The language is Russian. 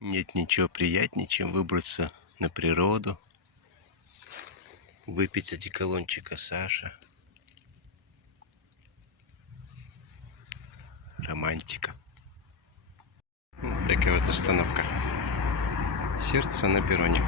Нет ничего приятнее, чем выбраться на природу, выпить одеколончика Саша. Романтика. Вот такая вот остановка. Сердце на перроне.